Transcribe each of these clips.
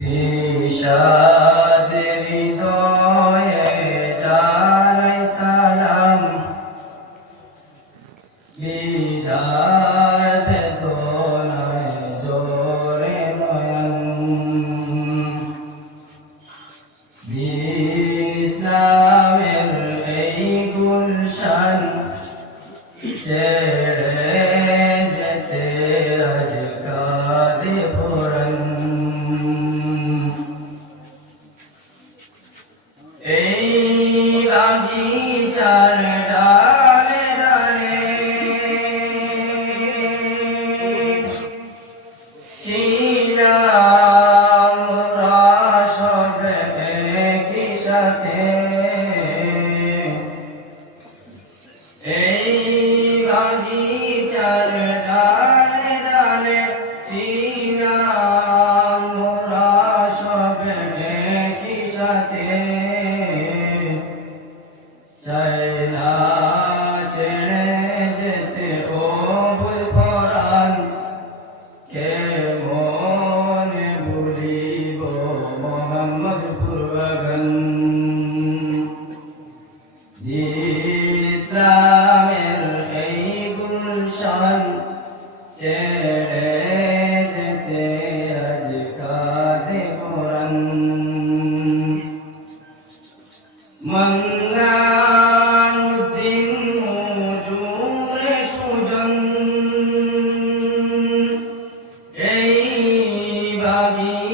ঈশা সাথে আমি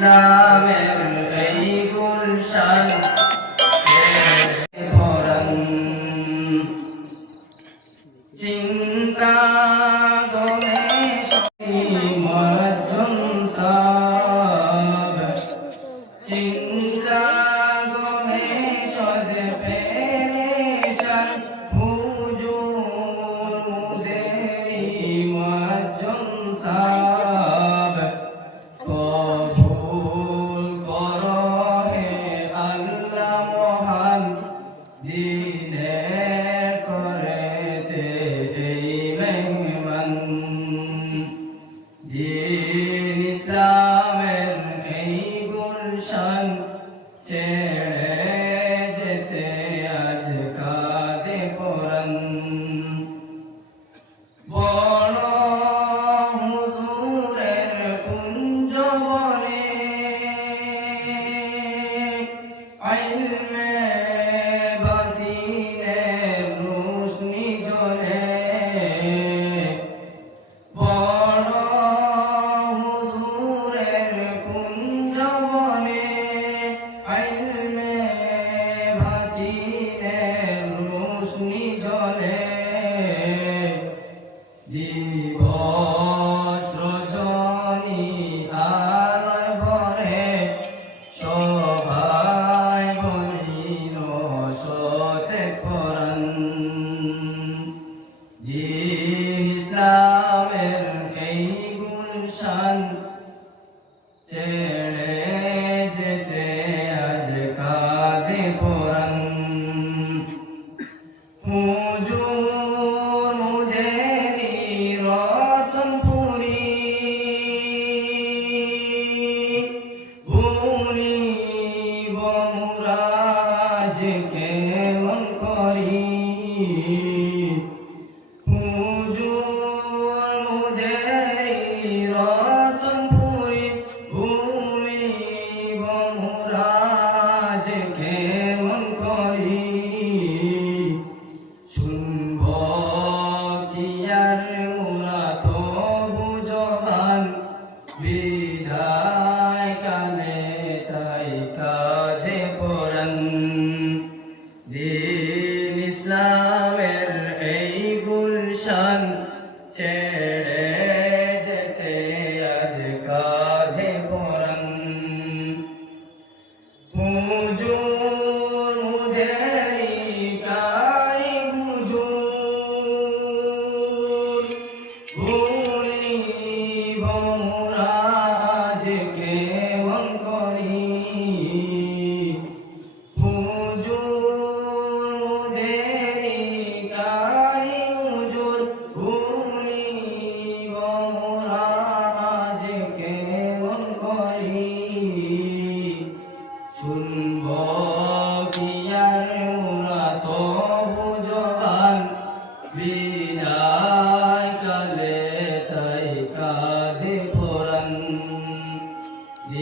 Islam and Aibul Shan. করেন এই গুলশান চেয়ে Oh. the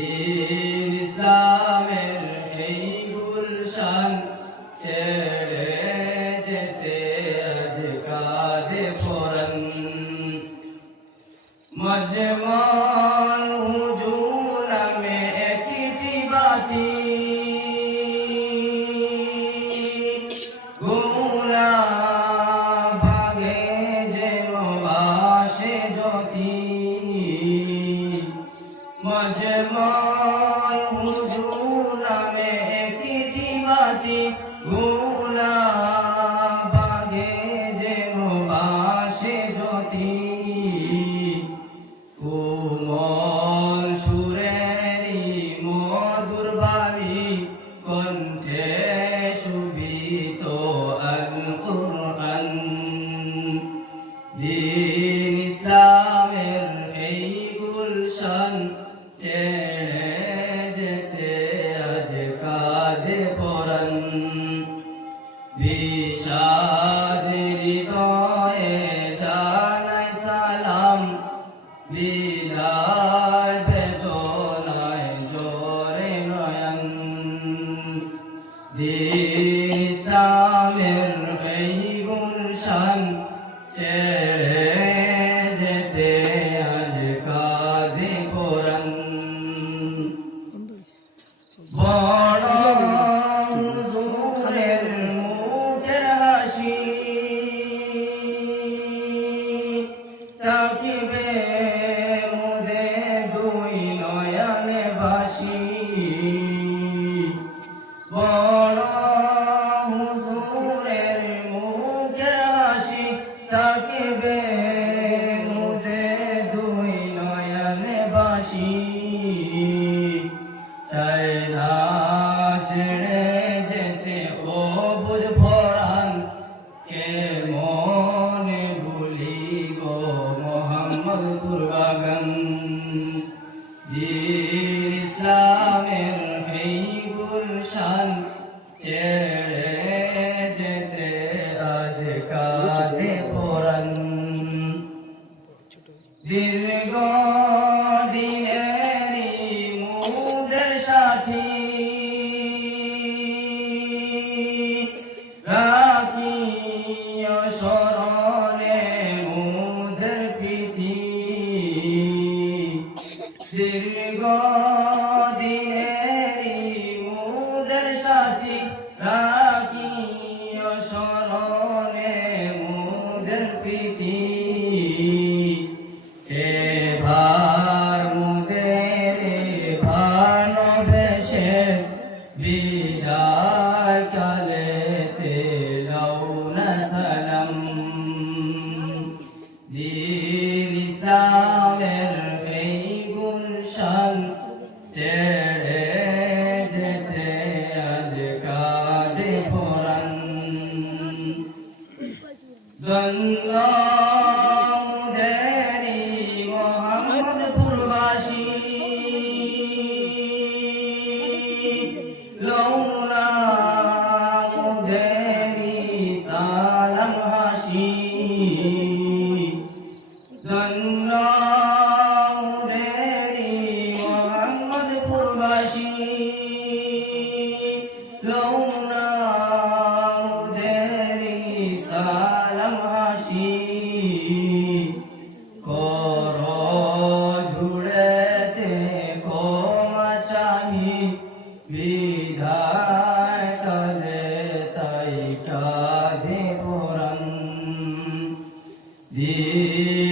দিন ইসলামের এই গুলশান ছেড়ে যেতে আজ কাঁধে পরন মজমান হুজু নামে একটি বাতি। গুম 산제 别离歌。لولا مدري سالم عشي করো ঝুড়েতে ক্ষমা চাহি। বিধায় তলে তাই কাঁধে পুরন দিয়ে